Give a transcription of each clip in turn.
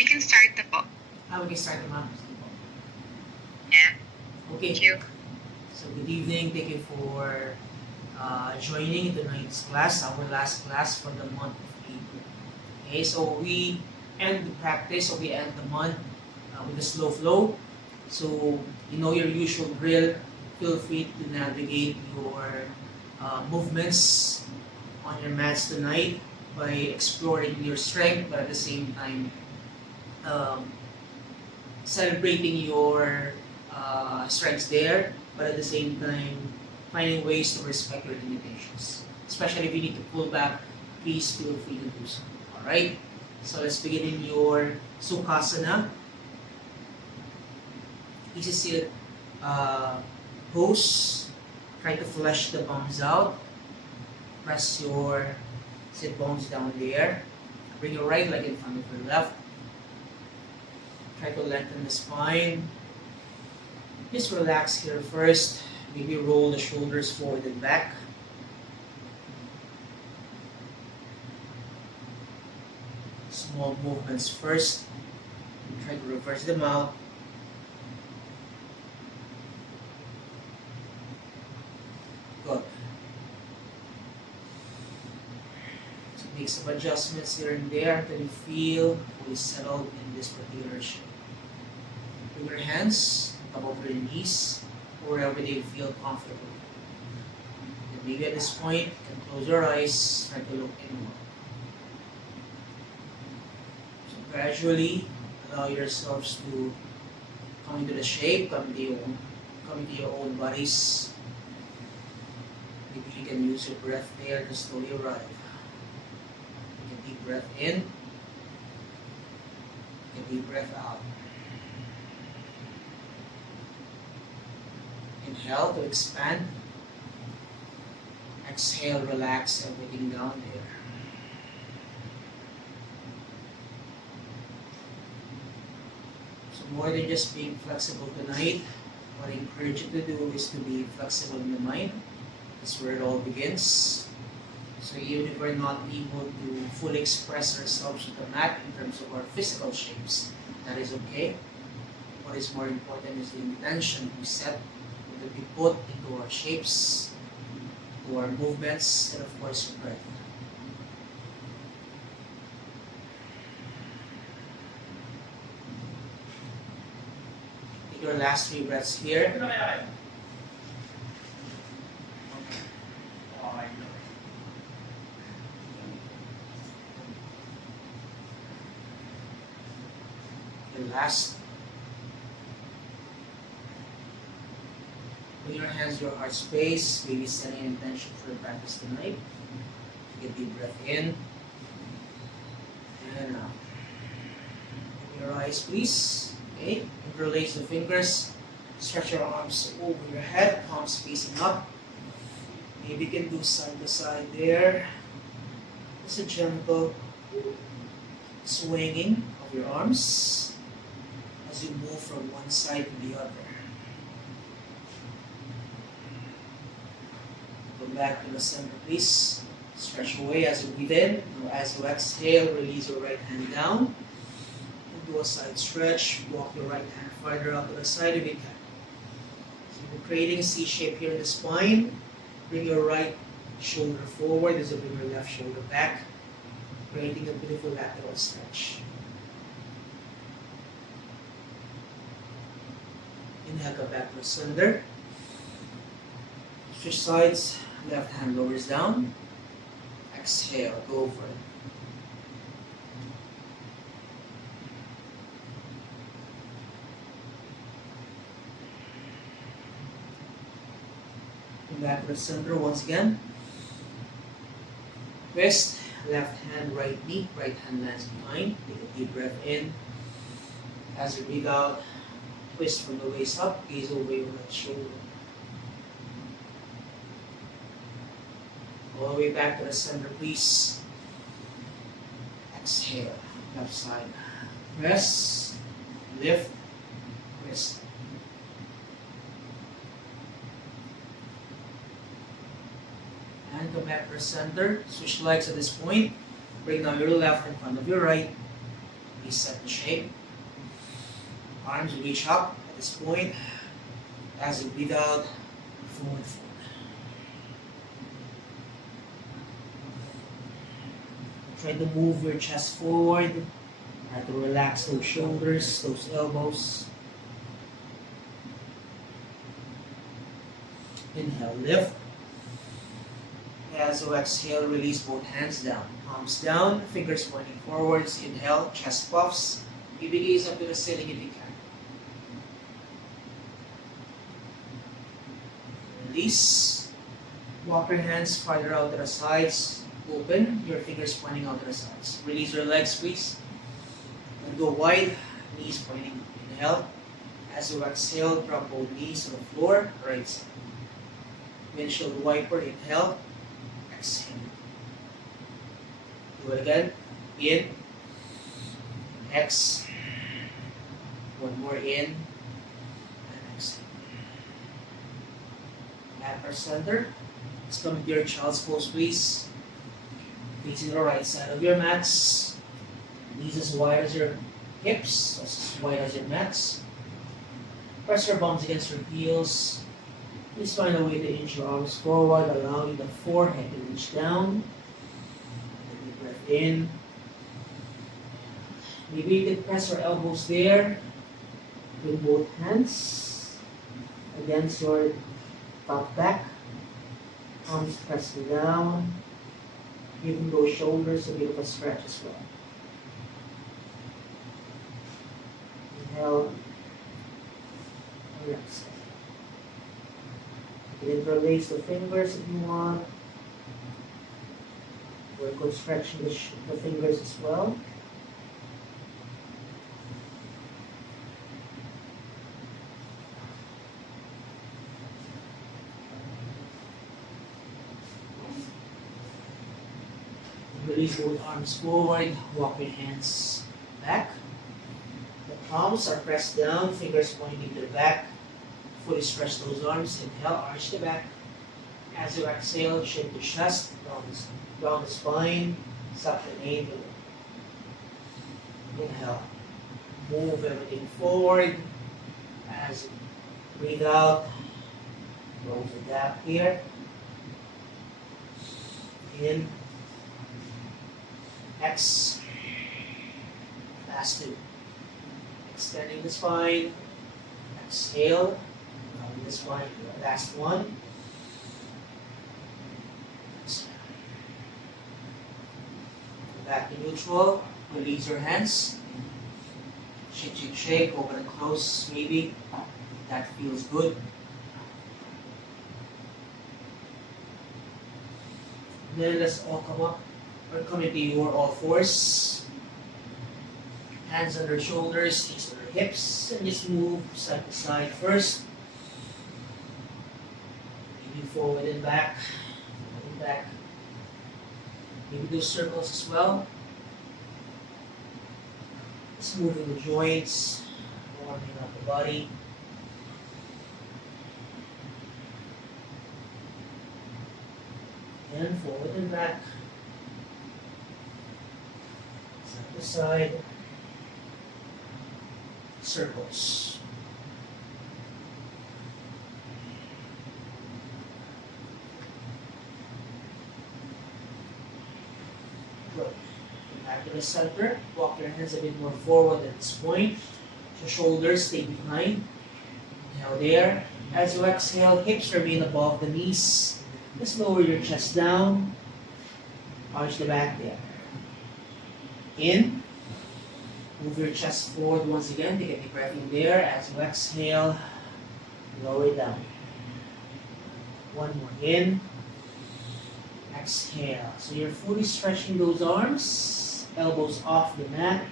we can start the po. We can start the ma'am. Yeah. Okay. Thank you. So good evening. Thank you for joining tonight's class, our last class for the month of April. Okay, so we end the practice, or we end the month with a slow flow. So you know your usual drill. Feel free to navigate your movements on your mats tonight by exploring your strength, but at the same time celebrating your strengths there, but at the same time finding ways to respect your limitations. Especially if you need to pull back, please feel free to do so. Alright? So let's begin in your Sukhasana. Easy sit pose. Try to flush the palms out. Press your sit bones down there. Bring your right leg in front of your left. Try to lengthen the spine. Just relax here first. Maybe roll the shoulders forward and back. Small movements first. Try to reverse them out. Good. So make some adjustments here and there until you feel fully settled in this particular shape. Bring your hands above your knees, wherever they feel comfortable. And maybe at this point, you can close your eyes, try to look inward. So gradually, allow yourselves to come into the shape, come into your own bodies. Maybe you can use your breath there to slowly arrive. Take a deep breath in, take a deep breath out. Inhale to expand. Exhale, relax everything down there. So more than just being flexible tonight, what I encourage you to do is to be flexible in the mind. That's where it all begins. So even if we're not able to fully express ourselves with the mat in terms of our physical shapes, that is okay. What is more important is the intention we set to be put into our shapes, to our movements, and of course your breath. Take your last 3 breaths here. Your last. Put your hands to your heart space, maybe setting an intention for the practice tonight. Take a deep breath in and out. Open your eyes, please. Okay, interlace the fingers, stretch your arms over your head, palms facing up. Maybe you can do side to side there. Just a gentle swinging of your arms as you move from one side to the other. Go back to the center, please. Stretch away as you breathe in. As you exhale, release your right hand down. And do a side stretch. Walk your right hand farther out to the side if you can. So you're creating a C shape here in the spine. Bring your right shoulder forward as you bring your left shoulder back. Creating a beautiful lateral stretch. Inhale, come back to center. Switch sides. Left hand lowers down. Exhale, go for it. Come back to the center once again. Twist, left hand, right knee, right hand lands behind. Take a deep breath in. As you breathe out, twist from the waist up, gaze over your right shoulder. All the way back to the center, please. Exhale, left side. Press, lift, twist. And come back to the center. Switch legs at this point. Bring down your left in front of your right. Reset the shape. Arms reach up at this point. As you breathe out, forward fold. Try to move your chest forward. Try to relax those shoulders, those elbows. Inhale, lift. As you exhale, release both hands down. Palms down, fingers pointing forwards. Inhale, chest puffs. Keep the gaze up to the ceiling if you can. Release. Walk your hands farther out to the sides. Open, your fingers pointing out to the sides. Release your legs, please. And go wide, knees pointing. Inhale. As you exhale, drop both knees to the floor, right side. Windshield wiper, inhale. Exhale. Do it again. In. X. One more in. And exhale. Back or center. Let's come to your child's pose, please. Facing the right side of your mats. Knees as wide as your hips, as wide as your mats. Press your palms against your heels. Please find a way to inch your arms forward, allowing the forehead to reach down. Take a breath in. Maybe you can press your elbows there. Bring both hands against your top back. Arms pressing down. Giving those shoulders a bit of a stretch as well. Inhale. Relax. You can interlace the fingers if you want. Work on stretching the fingers as well. Release both arms forward, walk your hands back. The palms are pressed down, fingers pointing to the back. Fully stretch those arms. Inhale, arch the back. As you exhale, chin to chest, down the spine, suck the navel. Inhale, move everything forward. As you breathe out, close the gap here. In. X. Last two. Extending the spine. Exhale. Round the spine. Last one. Exhale. Back to neutral. Release your hands. Shake, open and close maybe. That feels good. Then let's all come up. We're coming to your all fours. Hands under shoulders, knees under hips, and just move side to side first. Maybe forward and back, forward and back. Maybe do circles as well. Just moving the joints, warming up the body. And forward and back. Side circles. Good. Back to the center. Walk your hands a bit more forward at this point. Your shoulders stay behind. Inhale there. As you exhale, hips remain above the knees. Just lower your chest down. Arch the back there. In. Move your chest forward once again. Take a deep breath in there. As you exhale, lower it down. One more in. Exhale. So you're fully stretching those arms. Elbows off the mat.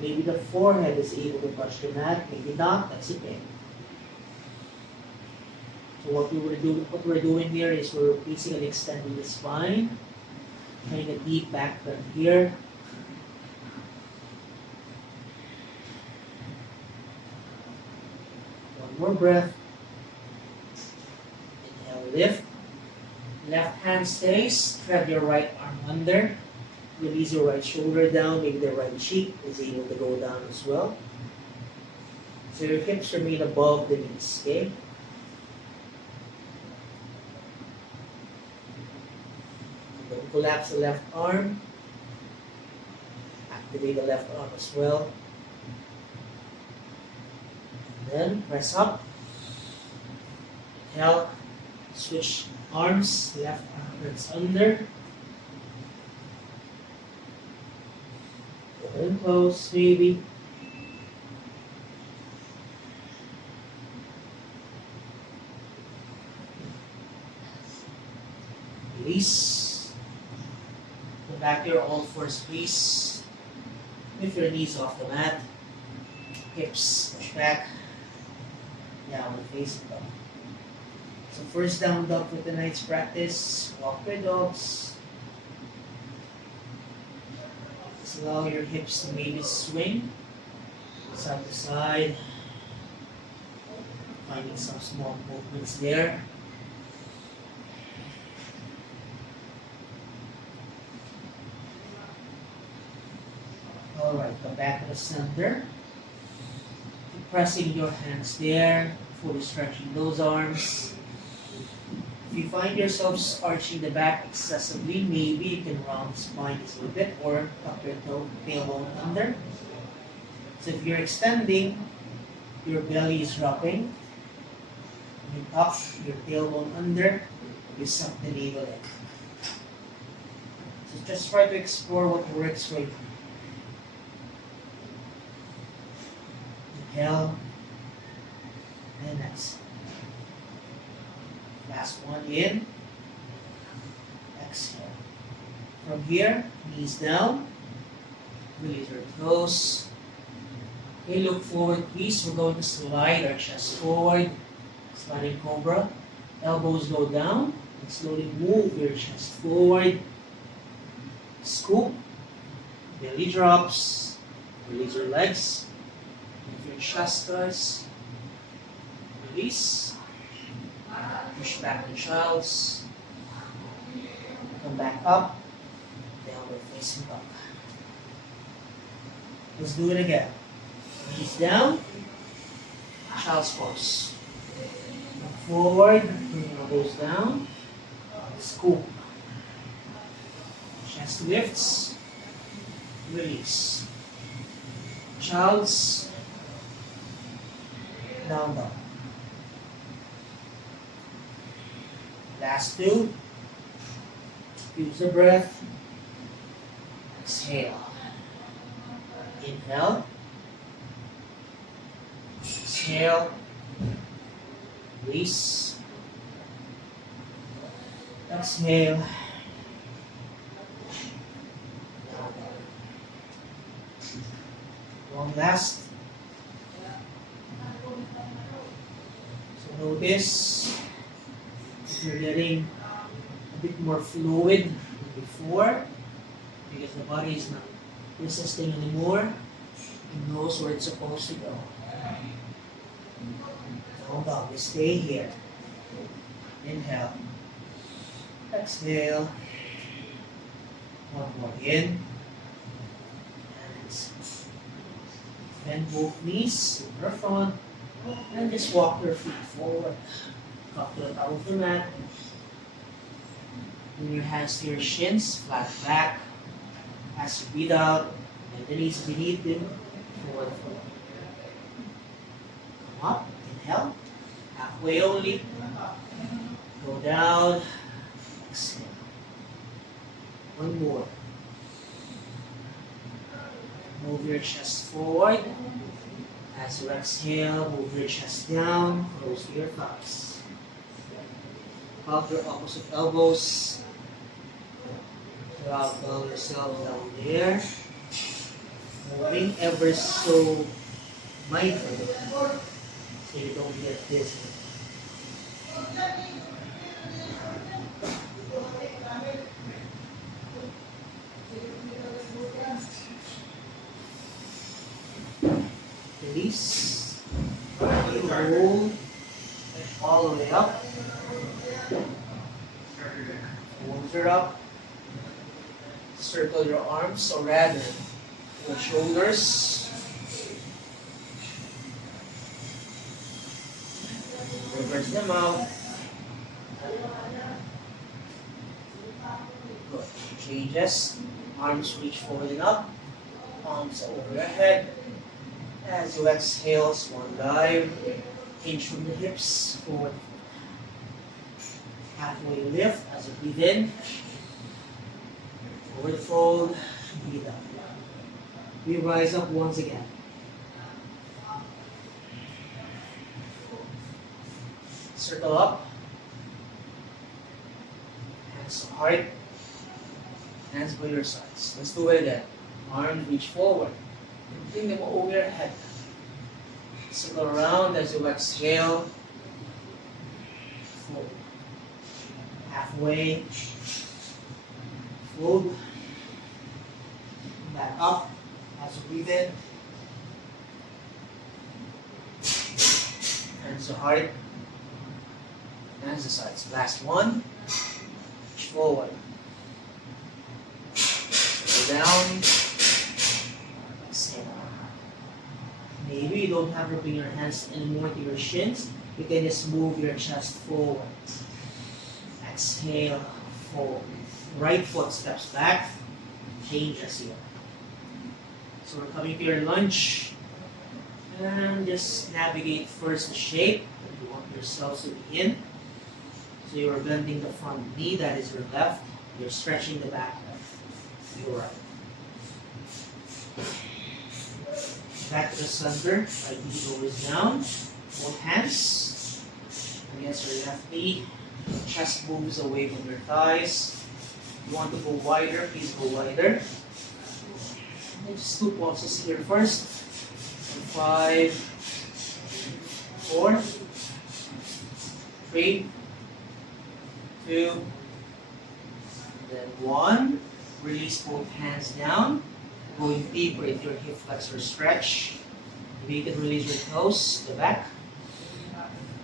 Maybe the forehead is able to touch the mat. Maybe not. That's okay. So what we're doing here is we're basically extending the spine. Trying a deep back bend here. More breath. Inhale, lift. Left hand stays. Grab your right arm under. Release your right shoulder down, maybe the right cheek is able to go down as well. So your hips remain above the knees, okay? Don't collapse the left arm. Activate the left arm as well. Then press up. Inhale. Switch arms. Left arm press under. Open and close, maybe. Release. Go back to your all fours, please. Lift your knees off the mat. Hips push back. Downward facing dog. So first down dog for tonight's practice. Walker dogs. Just allow your hips to maybe swing side to side. Finding some small movements there. Alright, come back to the center. Keep pressing your hands there, fully stretching those arms. If you find yourself arching the back excessively, maybe you can round the spine just a little bit or tuck your tailbone under. So if you're extending, your belly is dropping. You tuck your tailbone under, you suck the navel in. So just try to explore what works for you. Inhale and exhale. Last one in. Exhale. From here, knees down. Release your toes. Okay, look forward, please. We're going to slide our chest forward. Sliding cobra. Elbows go down. And slowly move your chest forward. Scoop. Belly drops. Release your legs. Move your chest guys. Release. Push back to child's. Come back up. Downward facing dog. Let's do it again. Knees down. Child's pose. Look forward. Elbows down. Scoop. Chest lifts. Release. Child's. Down dog. Last two. Use the breath. Exhale. Inhale. Exhale. Release. Exhale. One last. So notice if you're getting a bit more fluid than before because the body is not resisting anymore. It knows where it's supposed to go. Hold on, we stay here. Inhale. Exhale. One more in. And bend both knees in front. And just walk your feet forward. Up to the top of the mat. Bring your hands to your shins, flat back. As you breathe out, and the knees beneath them, forward fold. Come up, inhale, halfway only. Go down, exhale. One more. Move your chest forward. As you exhale, move your chest down, close your thighs. Hug your opposite elbows. Allow yourself down there. Moving ever so mindfully so you don't get dizzy. Release. Roll all the way up. Arms are up. Circle your arms, or rather, your shoulders. Reverse them out. Good. Changes. Arms reach forward and up. Palms over your head. As you exhale, swan dive. Hinge from the hips, forward. Halfway lift as you breathe in. Forward fold, breathe out. We rise up once again. Circle up. Hands to heart. Hands by your sides. Let's do it again. Arms reach forward. Bring them over your head. Circle around as you exhale. Fold. Halfway. Fold. Back up as you breathe in. Hands to heart. Hands to sides. Last one. Reach forward. Go down. Exhale. Maybe you don't have to bring your hands anymore to your shins. You can just move your chest forward. Exhale, forward. Right foot steps back. Changes here. So we're coming to your lunge. And just navigate first the shape that you want yourselves to be in. So you're bending the front knee, that is your left. You're stretching the back left. Your right. Back to the center, right knee goes down, both hands against your left knee, chest moves away from your thighs. You want to go wider, please go wider. And just 2 pulses here first. 5, 4, 3, 2, then 1. Release both hands down. Going deeper into your hip flexor stretch. Maybe you can release your toes, the back.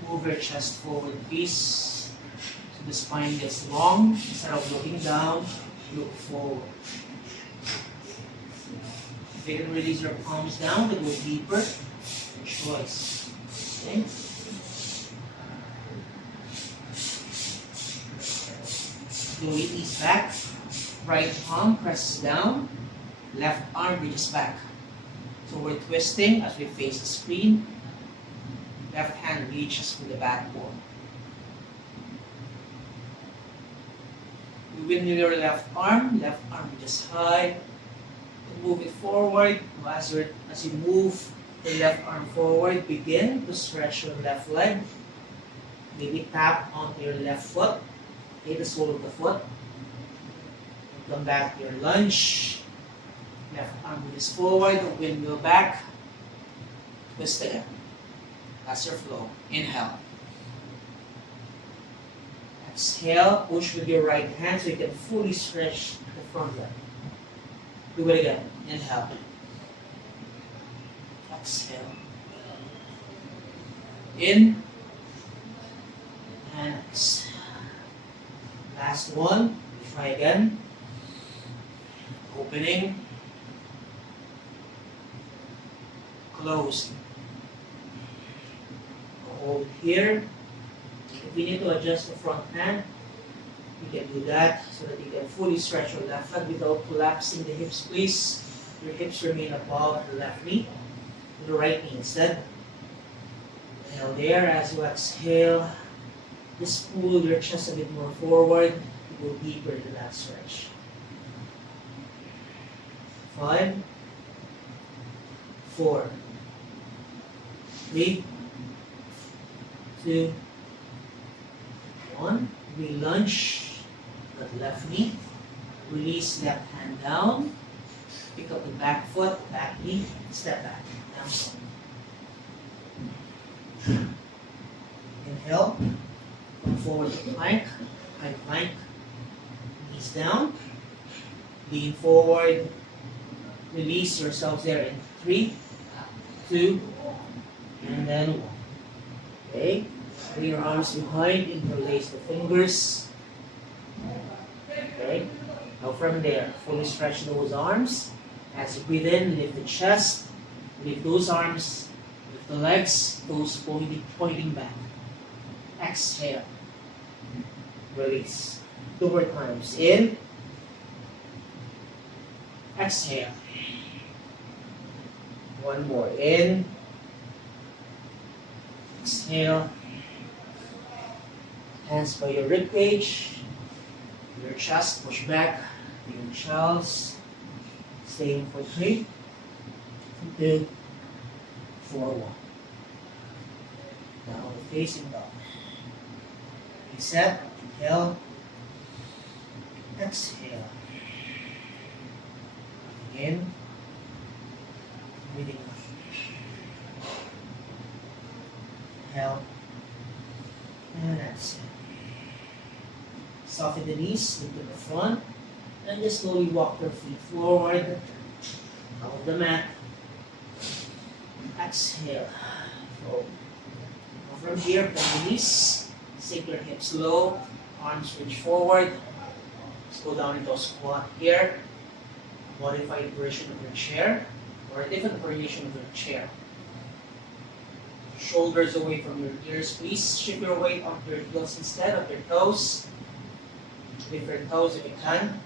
Move your chest forward, please. So the spine gets long. Instead of looking down, look forward. If you can release your palms down to go deeper, your choice. Okay? Slowly ease back. Right palm presses down. Left arm reaches back. So we're twisting as we face the screen. Left hand reaches for the backboard. You win with your left arm reaches high. Move it forward. As you move the left arm forward, begin to stretch your left leg. Maybe tap onto your left foot. Hit the sole of the foot. Come back to your lunge. Left arm reaches forward, windmill back, twist again. That's your flow. Inhale. Exhale, push with your right hand so you can fully stretch the front leg. Do it again. Inhale. Exhale. In and exhale. Last one. Try again. Opening. Close. Hold here. If you need to adjust the front hand, you can do that so that you can fully stretch your left leg without collapsing the hips, please. Your hips remain above the left knee, the right knee instead. Inhale there. As you exhale, just pull your chest a bit more forward to go deeper into that stretch. 5, 4, 3, 2, 1. We lunge the left knee. Release left hand down. Pick up the back foot, back knee, step back. Down. Inhale. Come forward to plank. High plank. Knees down. Lean forward. Release yourselves there in 3, 2, and then 1. Okay? Bring your arms behind, interlace the fingers. Okay? Now from there, fully stretch those arms. As you breathe in, lift the chest, lift those arms, lift the legs, toes pointing back. Exhale. Release. 2 more times. In. Exhale. 1 more. In. Exhale. Hands by your rib cage. Your chest, push back. Your shells. Staying for 3, 2, 4, 1. Now facing down. Reset. Inhale. Exhale. In. Breathing out. Inhale. And exhale. Soften the knees, lift to the front, and just slowly walk your feet forward, out of the mat. Exhale. Fold. Now from here, bend the knees, sink your hips low, arms reach forward. Let's go down into a squat here. A modified version of your chair, or a different variation of your chair. Shoulders away from your ears, please. Shift your weight onto your heels instead of your toes. Lift your toes if you can.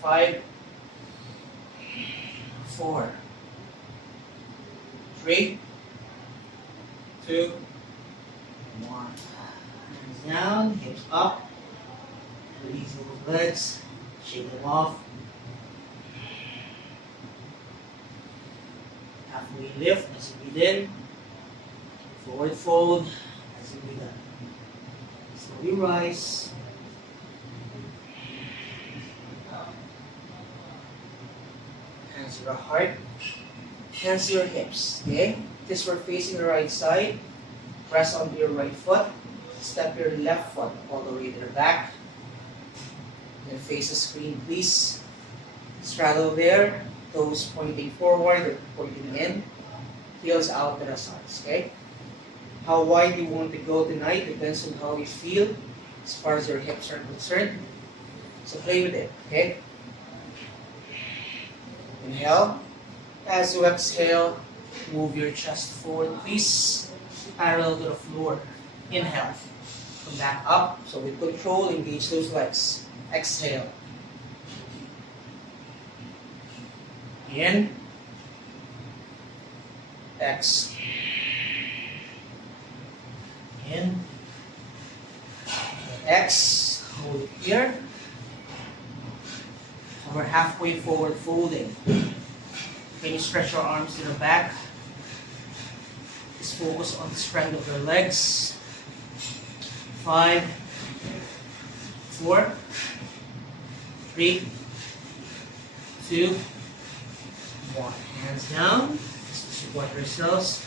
5, 4, 3, 2, 1. Hands down, hips up. Release those legs. Shake them off. Halfway lift as you breathe in. Forward fold as you breathe out. Slowly rise. Hands to your heart. Hands to your hips. Okay? This we're facing the right side. Press onto your right foot. Step your left foot all the way to the back. Then face the screen, please. Straddle there. Toes pointing forward or pointing in. Heels out to the sides. Okay? How wide you want to go tonight depends on how you feel as far as your hips are concerned. So play with it. Okay? Inhale. As you exhale, move your chest forward, please. Parallel to the floor. Inhale. Come back up. So with control, engage those legs. Exhale. In. Exhale. In. X. Hold it here. So we're halfway forward folding. Can you stretch your arms to the back? Just focus on the strength of your legs. 5, 4, 3, 2, 1. Hands down. Just to support yourselves.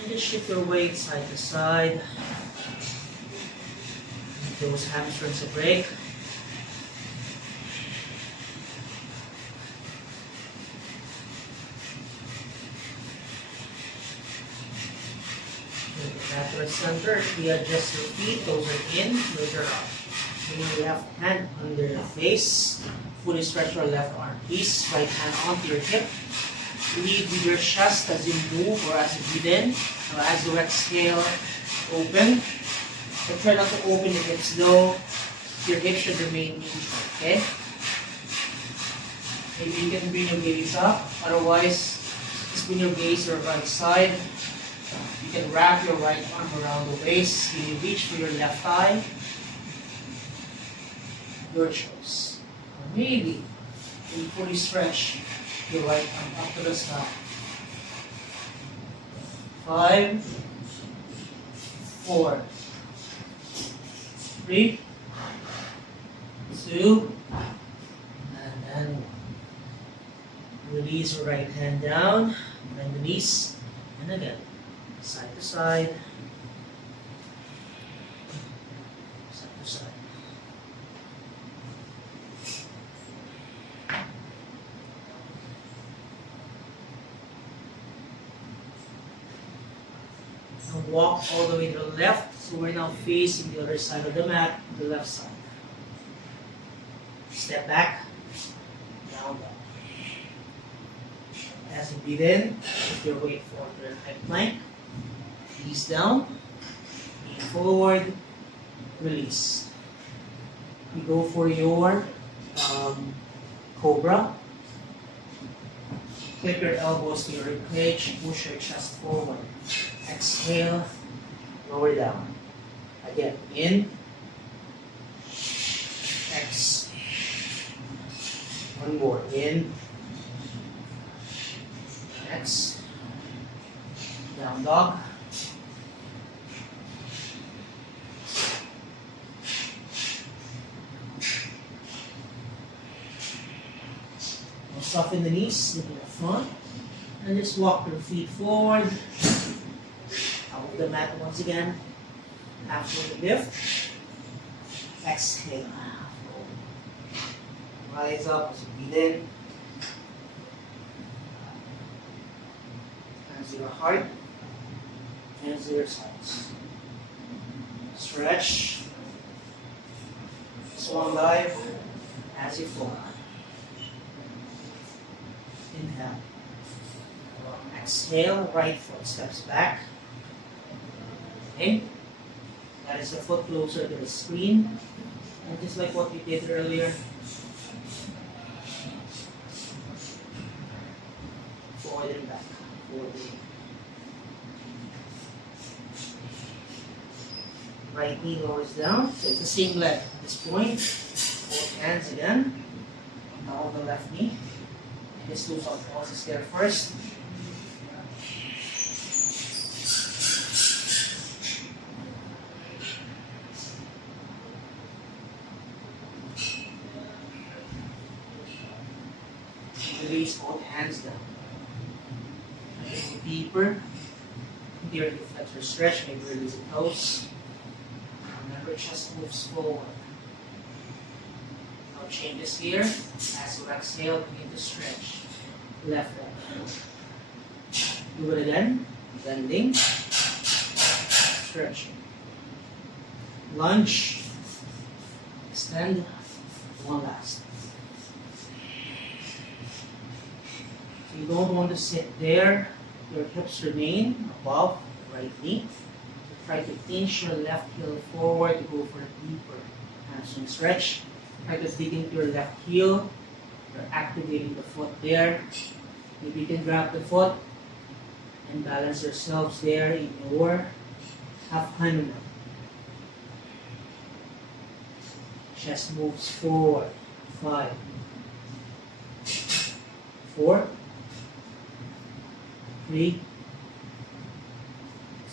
And just shift your weight side to side. Give those hamstrings a break. Back to the center. Readjust your feet. Toes are in. Toes are up. Bring your left hand under your face. Fully stretch your left arm. Please, right hand onto your hip. Lead with your chest as you move or as you breathe in. Now as you exhale, open. So try not to open your hips low. Your hips should remain neutral, okay? Maybe you can bring your gaze up. Otherwise, just bring your gaze to your right side. You can wrap your right arm around the waist. Can you reach for your left thigh? Your choice. Or maybe you fully stretch your right arm up to the side. 5, 4, 3, 2, and then release your right hand down, bend the knees, and again, side to side, side to side. Now walk all the way to the left, so we're now facing the other side of the mat, the left side. Step back, down dog. As you breathe in, lift your weight forward to your high plank. Knees down, lean forward, release. You go for your cobra. Clip your elbows to your ribcage, push your chest forward. Exhale, lower down. Again, in, X. One more, in, X. Down dog. Now soften the knees, look at the front, and just walk your feet forward. Out of the mat once again. Halfway lift. Exhale. Rise up as you breathe in. Hands to your heart. Hands to your sides. Stretch. Swan dive as you fall. Inhale. Exhale, right foot steps back. Okay. That is the foot closer to the screen. And just like what we did earlier. Forward and back. Forward and back. Right knee lowers down. So it's the same leg at this point. Both hands again. Now the left knee. Just do some pulses there first. Release both hands down. A little deeper. Here, you flexor stretch, maybe release the toes. Remember, chest moves forward. Now changes here. As you exhale, begin to stretch. Left leg. Do it again. Bending. Stretching. Lunge. Extend. One last. You don't want to sit there. Your hips remain above the right knee. Try to inch your left heel forward to go for a deeper hamstring stretch. Try to dig into your left heel. You're activating the foot there. Maybe you can grab the foot and balance yourselves there in your half Hanuman. Chest moves forward. 5, 4, 3,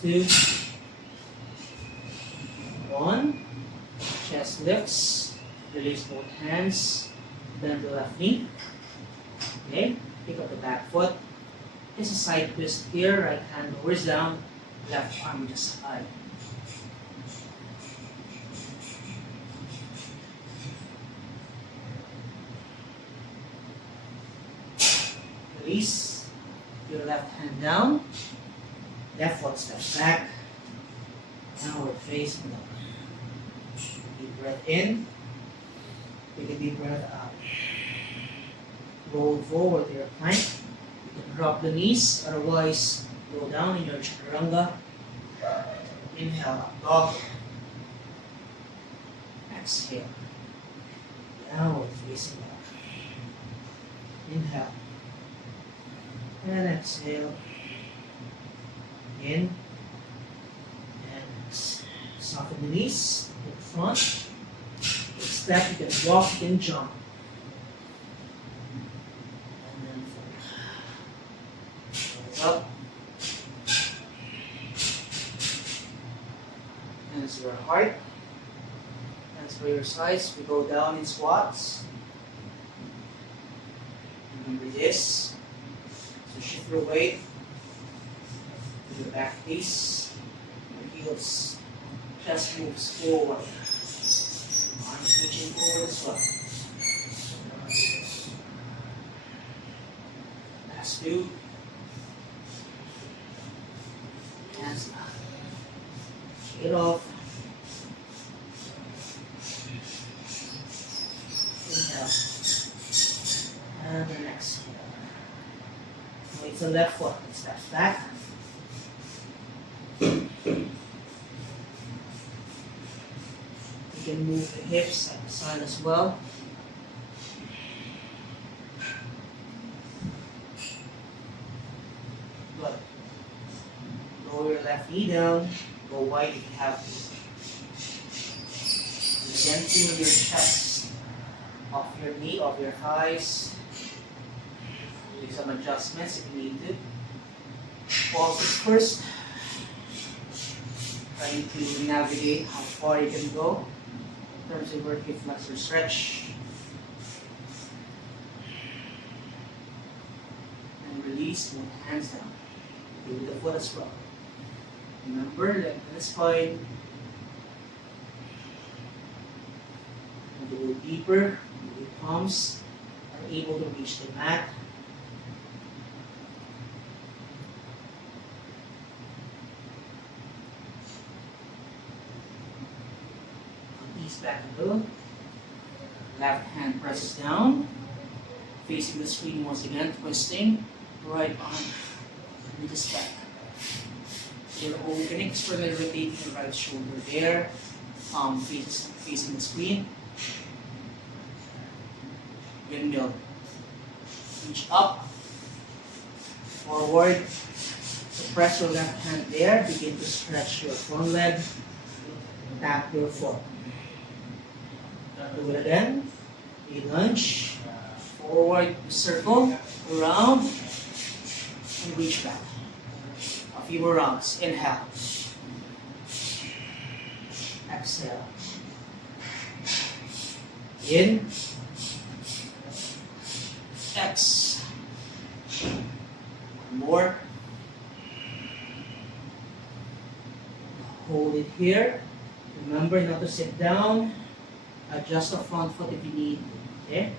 2, 1. Chest lifts. Release both hands. Bend the left knee. Okay. Pick up the back foot. It's a side twist here. Right hand lowers down. Left arm just high. Release your left hand down. Left foot steps back. Now we're facing up. Deep breath in. Take a deep breath out. Roll forward to your plank. You can drop the knees, otherwise go down in your chaturanga. Inhale up dog. Exhale. Downward facing up. Inhale. And exhale. In. And exhale. Soften the knees. In front. Step, you can walk, you can jump. And then forward. Up. Hands to your heart. Hands for your sides. We go down in squats. Remember this. So shift your weight to the back piece. Your heels. Chest moves forward. Arms reaching forward as well. Last 2. Hands up. Shake it off. Inhale. left foot. Step back. You can move the hips side to side as well. Good. Lower your left knee down. Go wide if you have to. And again, feel your chest off your knee, off your thighs. Do some adjustments if you need to. Pulses first. Trying to navigate how far you can go in terms of working flex or stretch. And release, move hands down. Do with the foot as well. Remember, lengthen the spine. And go deeper. The palms are able to reach the mat. Knees back a little. Left hand presses down. Facing the screen once again, twisting. Right arm reaches back. You're opening, further rotating the right shoulder there. Palm facing the screen. Windmill. Reach up. Forward. So press your left hand there. Begin to stretch your front leg. Tap your foot. Do it again. A lunge. Forward, circle, around, and reach back. A few more rounds. Inhale. Exhale. In. X. One more. Hold it here. Remember not to sit down. Adjust the front foot if you need. Okay?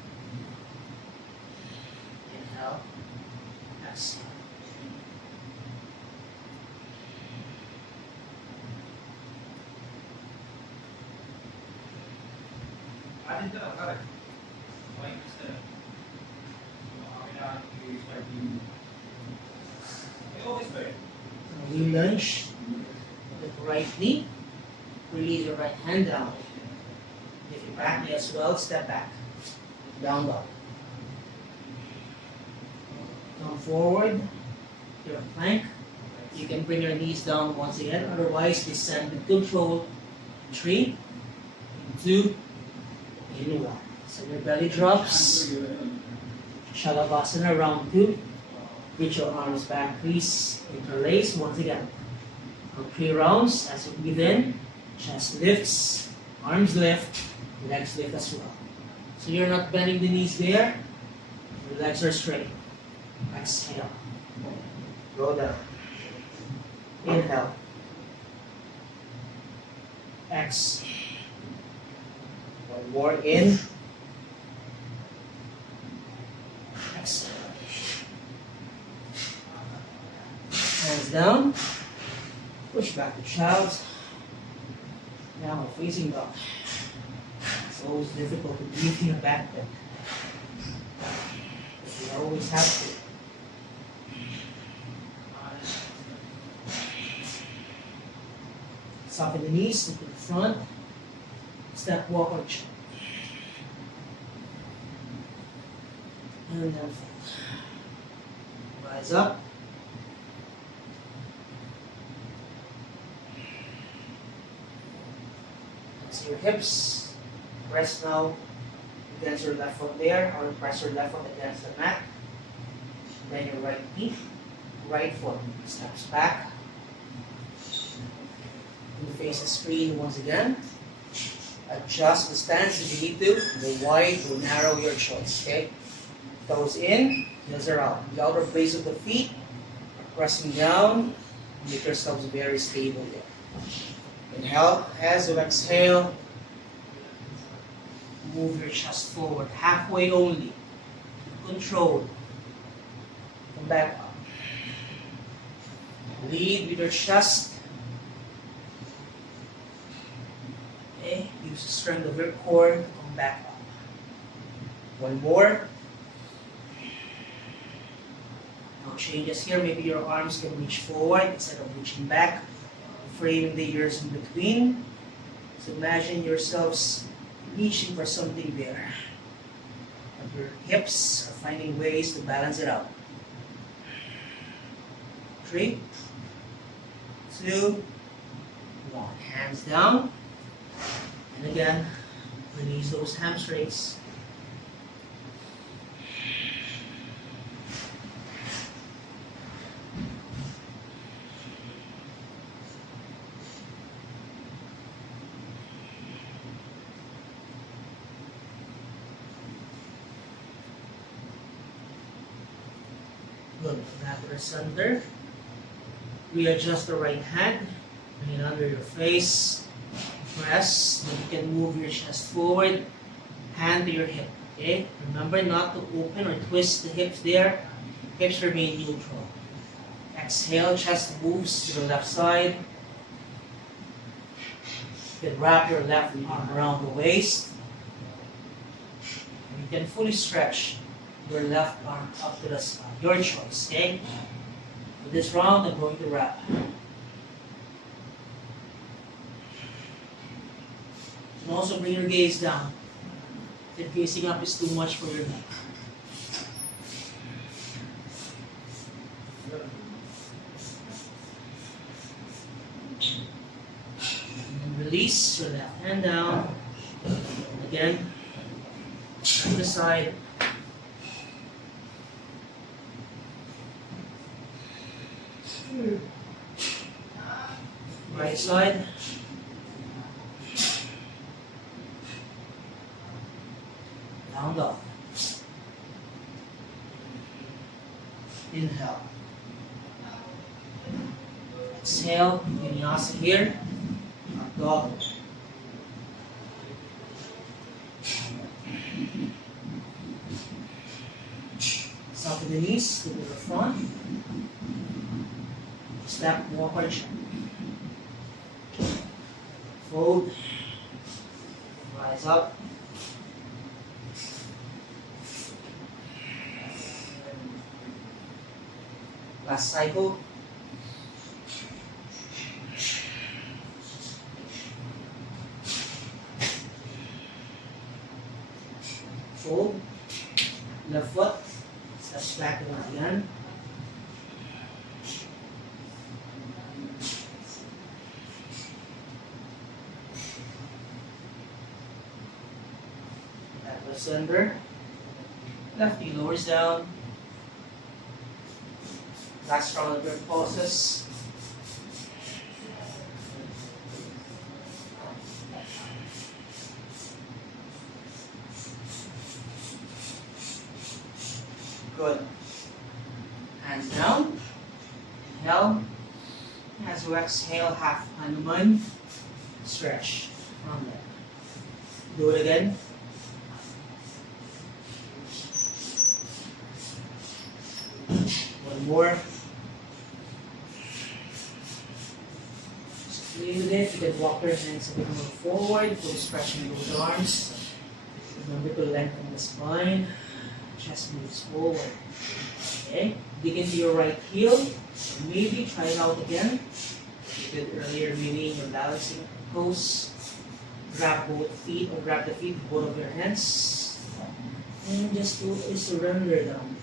Inhale. Exhale. You lunge with the right knee. Release your right hand down. If you back knee as well, step back. Down dog. Come forward. Your plank. You can bring your knees down once again. Otherwise, descend with control. 3, 2, and 1. So your belly drops. Shalabhasana round 2. Reach your arms back, please. Interlace once again. For 3 rounds, as you breathe in, chest lifts, arms lift, legs lift as well. So you're not bending the knees there. Your legs are straight. Exhale. Go down. Inhale. Exhale. One more in. Exhale. Hands down. Push back to child. Now facing dog. It's always difficult to breathe in a back bend. But you always have to. Soften the knees, look to the front. Step, walk, or jump. And then fold. Rise up. Your hips. Press now against your left foot there, or press your left foot against the mat. Then your right knee, right foot steps back. You face the screen once again. Adjust the stance if you need to. Go wide, go narrow, your choice. Okay? Toes in, heels are out. The outer base of the feet are pressing down. Make yourselves very stable there. Inhale, as you exhale, move your chest forward, halfway only. Control. Come back up. Lead with your chest. Okay, use the strength of your core. Come back up. One more. Now changes here, maybe your arms can reach forward instead of reaching back, framing the ears in between. So imagine yourselves reaching for something there. But your hips are finding ways to balance it out. 3, 2, 1. Hands down. And again, release those hamstrings. Good. Back to the center. Readjust the right hand. Bring it under your face. Press. Then you can move your chest forward. Hand to your hip. Okay? Remember not to open or twist the hips there. Hips remain neutral. Exhale. Chest moves to the left side. You can wrap your left arm around the waist. And you can fully stretch your left arm up to the side. Your choice, okay? For this round, I'm going to wrap. You can also bring your gaze down. If gazing up is too much for your neck. And release your left hand down. Again, to the side. Right side. Down dog. Inhale. Exhale. Vinyasa here. Up dog. Soften the knees to the front. Step, walk or jump. Fold. Rise up. Last cycle. Fold. Left foot. Steps back once again. Center. Left knee lowers down. Last round of your pulses. Good. Hands down. Inhale. As you exhale, half Hanuman. Stretch from there. Do it again. One more. Just play with it. You can walk your hands a bit more forward, fully stretching those arms. Remember to lengthen the spine. Chest moves forward. Okay. Dig into your right heel. Maybe try it out again. You did earlier, maybe in your balancing pose. Grab both feet or grab the feet with both of your hands. And just do a surrender down.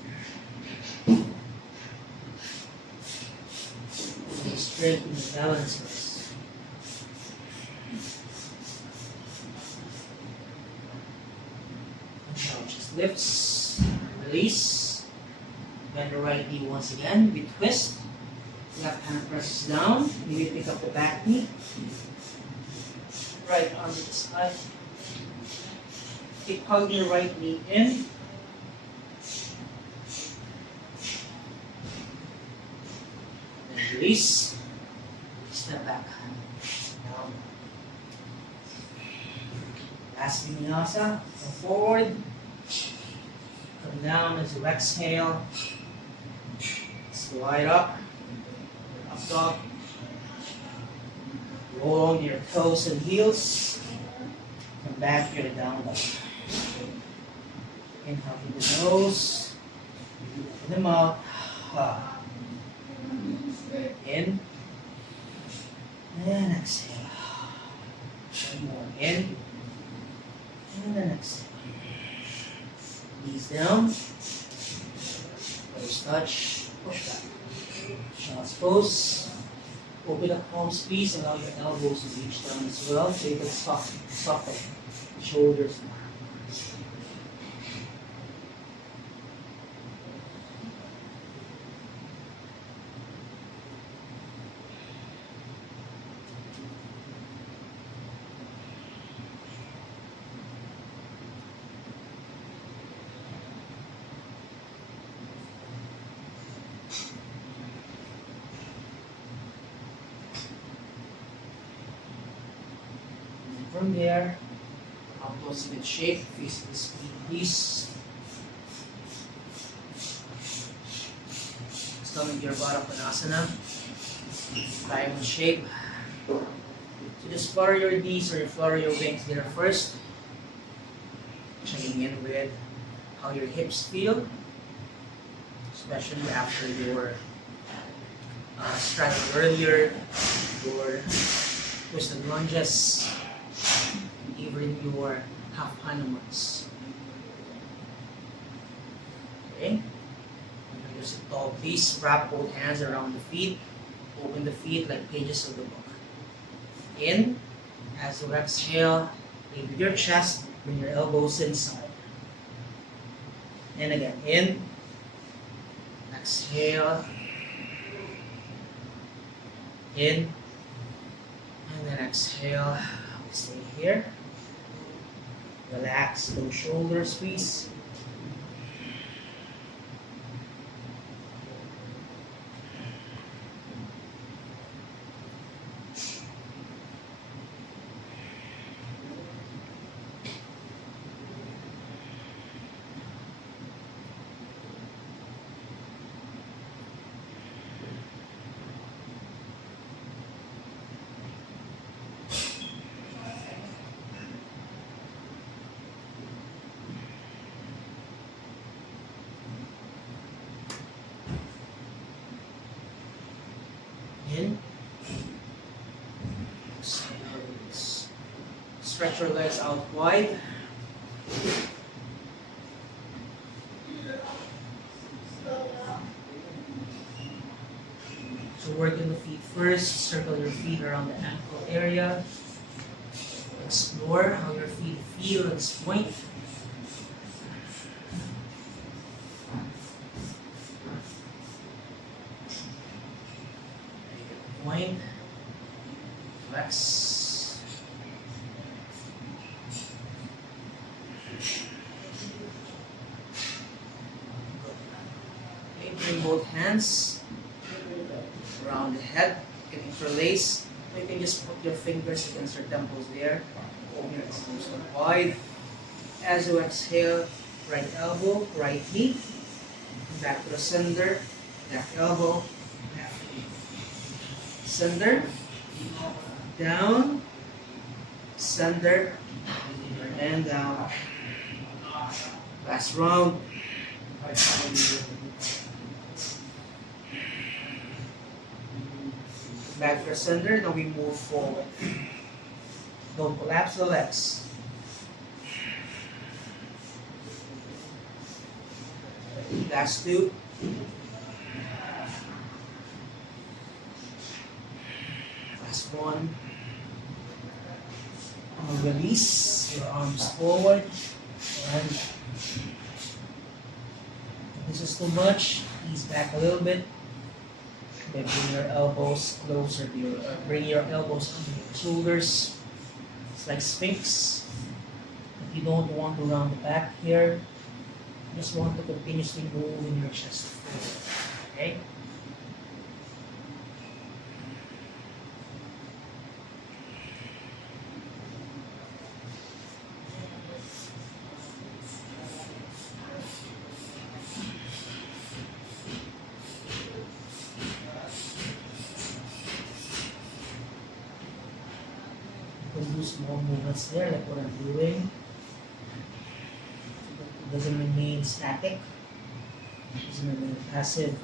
Strengthen the balance first. Now just lifts, release. Bend the right knee once again. We twist. Left hand presses down. Maybe pick up the back knee. Right arm to the side. Keep hugging your right knee in. Then release. Step back. Down. Last vinyasa. Come forward. Come down as you exhale. Slide up. Up dog. Roll on your toes and heels. Come back here to down dog. Inhale through the nose. Open the mouth. In and exhale. One more in and then exhale. Knees down. Toes touch. Push back. Child's pose. Open up palms, please. Allow your elbows to reach down as well. So you can soften shoulders. From there, opposite shape, facing the screen, please. Stomach your Baddha Konasana, diamond shape. So just flutter your knees or flutter your wings there first. Checking in with how your hips feel, especially after your straddle earlier, your twisted lunges, even your half Hanumans. Okay? You're sit tall, please wrap both hands around the feet. Open the feet like pages of the book. In, as you exhale, lead with your chest, bring your elbows inside. And again, in, exhale, in, and then exhale. Stay here. Relax those shoulders, please. In. Stretch your legs out wide. So work on the feet first. Circle your feet around the ankle area. Explore how your feet feel at this point. Point, flex. Okay, bring both hands around the head. You can interlace. Or you can just put your fingers against your temples there. Open your elbows wide. As you exhale, right elbow, right knee. Back to the center. Back elbow. Center, down, center, and down. Last round. Back to the center, now we move forward. Don't collapse the legs. Last two. One. Release your arms forward, and if this is too much, ease back a little bit. Then bring your elbows closer to your, bring your elbows under your shoulders. It's like Sphinx. If you don't want to round the back here, you just want to continuously move in your chest forward. Okay? Do small movements there, like what I'm doing. It doesn't remain static. It doesn't remain passive.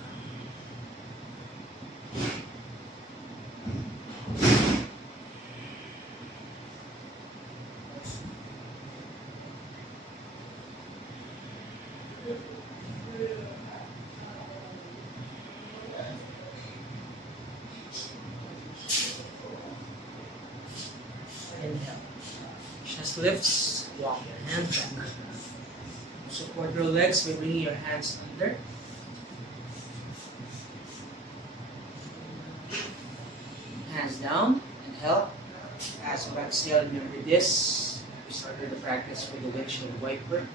Inhale. Chest lifts. Walk your hands back. Support your legs by bringing your hands under. Hands down. Inhale. As you exhale, remember this. We started the practice with the windshield wiper.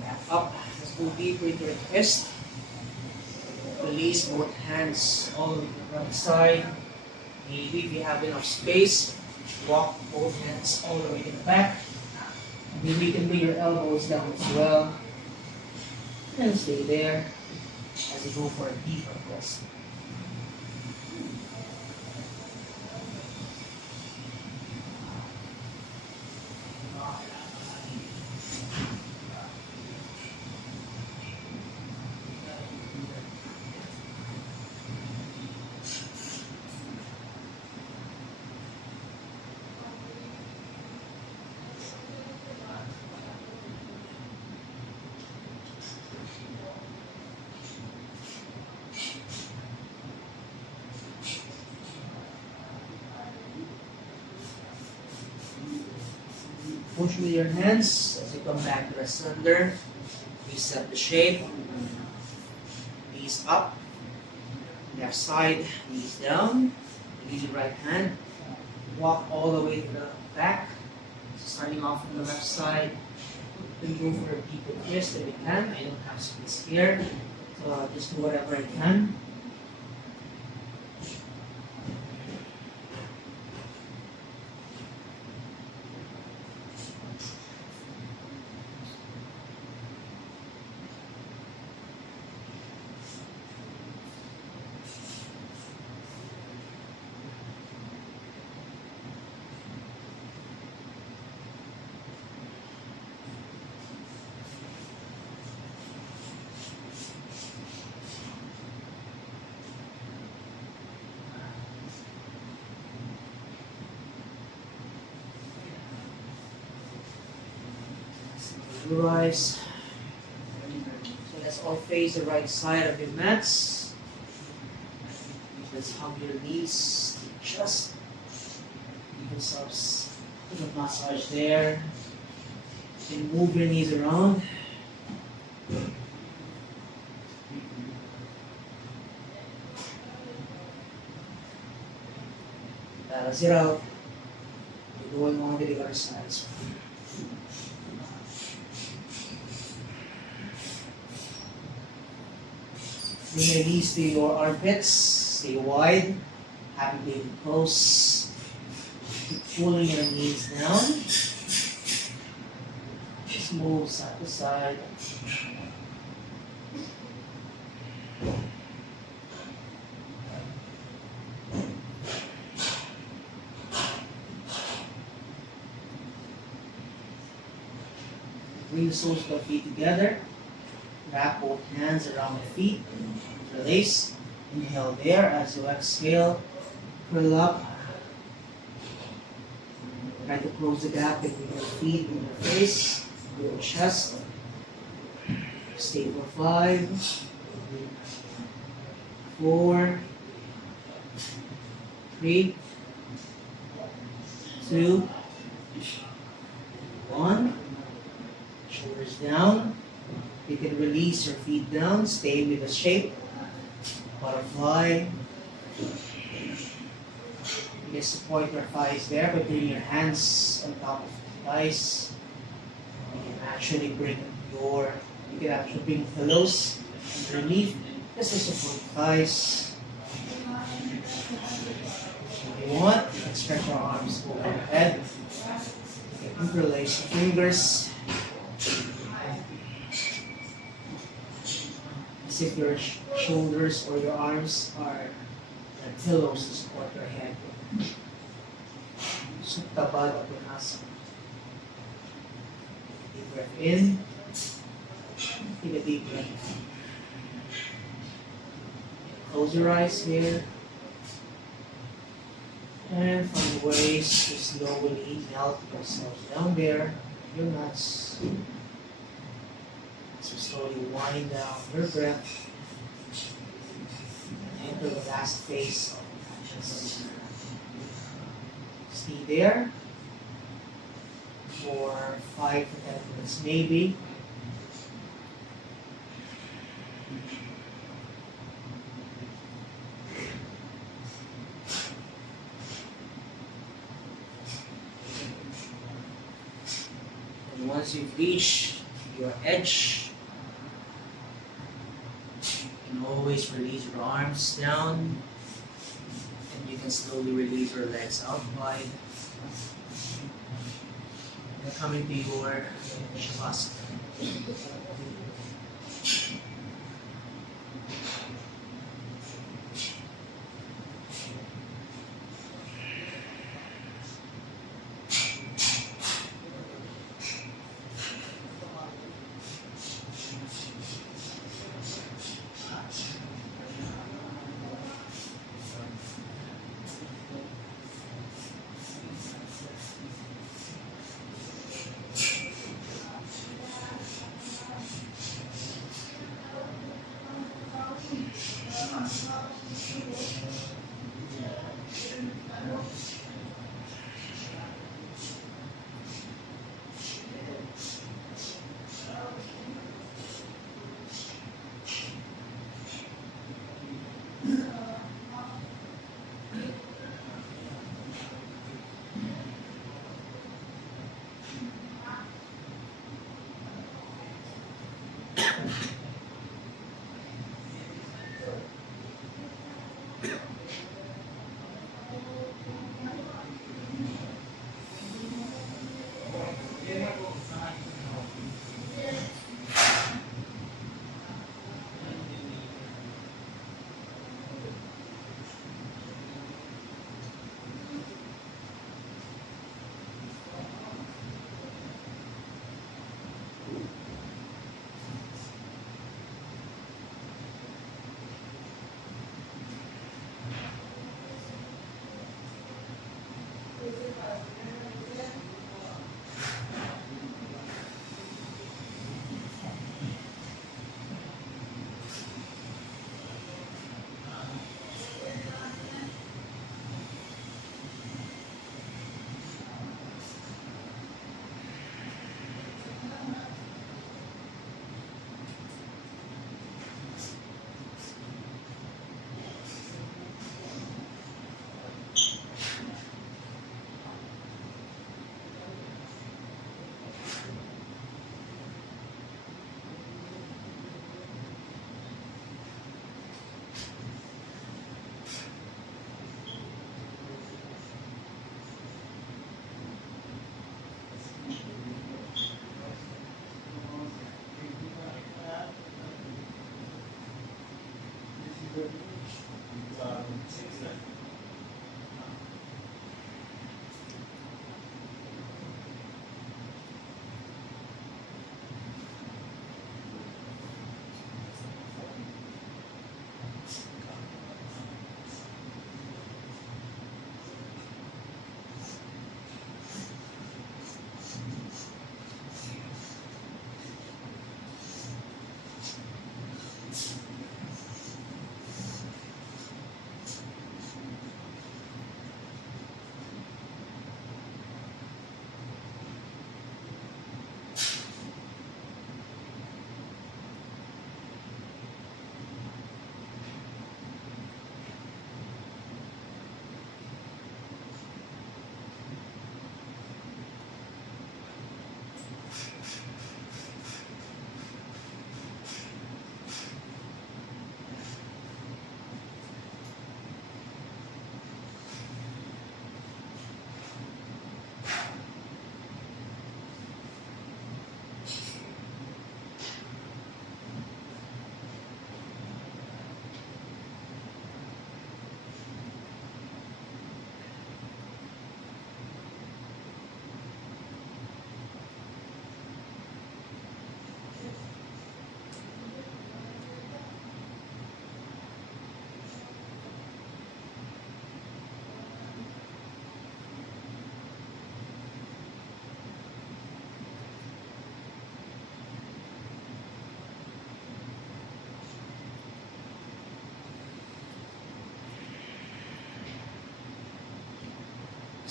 Back up. Let's go deeper into the twist. Release both hands all on the right side. Maybe if you have enough space, walk both hands all the way to the back. Maybe you can bring your elbows down as well. And stay there as you go for a deeper twist. Push with your hands as you come back to the center. Reset the shape. Knees up. Left side, knees down. Release your right hand. Walk all the way to the back. So starting off from the left side. You can go for a deeper twist if you can. I don't have space here. So I'll just do whatever I can. Rise. So let's all face the right side of your mats. Let's hug your knees to the chest. Give yourselves a little massage there. And move your knees around. Balance it out. You're going on to the other side. Bring your knees to your armpits, stay wide, happy baby pose. Keep pulling your knees down. Just move side to side. Bring the soles of the feet together. Wrap both hands around the feet. Release. Inhale there as you exhale. Curl up. Try to close the gap between your feet and your face, your chest. Stay for 5, 4, 3, 2, 1. Shoulders down. You can release your feet down, stay with the shape. Butterfly. You can support your thighs there by putting your hands on top of the thighs. You can actually bring pillows underneath just to support the thighs. If you want, you can stretch your arms overhead. You can interlace the fingers. As if your shoulders or your arms are the pillows to support your head. Supta Baddha Konasana. Deep breath in. Take a deep breath. Close your eyes here. And from the waist, just slowly melt yourself down there, your nuts. So slowly wind down your breath and enter the last phase of consciousness. Stay there for 5 to 10 minutes maybe. And once you've reached your edge, you can always release your arms down, and you can slowly release your legs out wide. And coming to your Shavasana.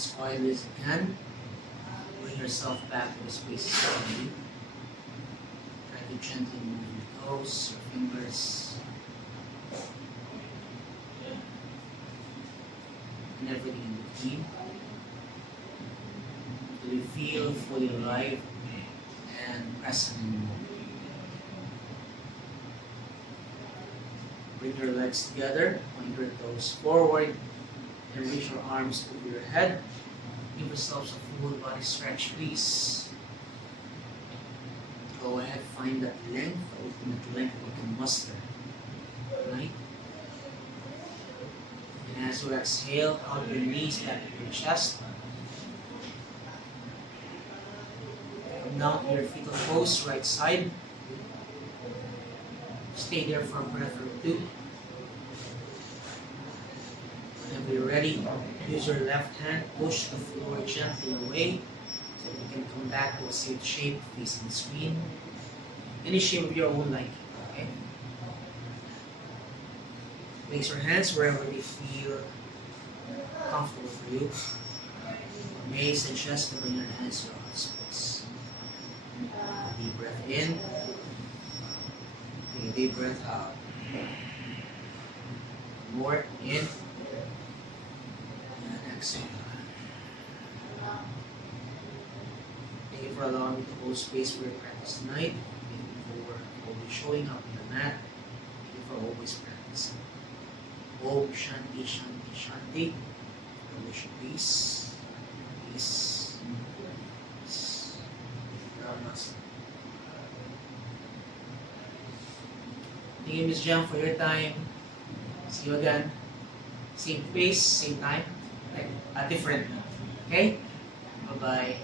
as quietly as you can. Bring yourself back to the space around you. Try to gently move your toes, your fingers, and everything in between. Till you feel fully alive and present in the moment. Bring your legs together, point your toes forward, and reach your arms over your head. Give yourselves a full body stretch, please. Go ahead, find that length, the ultimate length you can muster. Right? And as you exhale, hug your knees back to your chest. Come down to your fetal pose, right side. Stay there for a breath or two. Whenever you're ready, use your left hand, push the floor gently away so you can come back to a safe shape facing the screen. Any shape of your own liking, okay? Place your hands wherever they feel comfortable for you. I may suggest to bring your hands to your heart space. Deep breath in. Take a deep breath out. More in. And exhale. Thank you for allowing me to hold space for your practice tonight. Thank you for always showing up on the mat. Thank you for always practicing. Om Shanti Shanti Shanti. I wish you peace. Peace. Peace. Namaste. Thank you, Ms. Jiang, for your time. See you again. Same place, same time, like different. Okay? Bye-bye.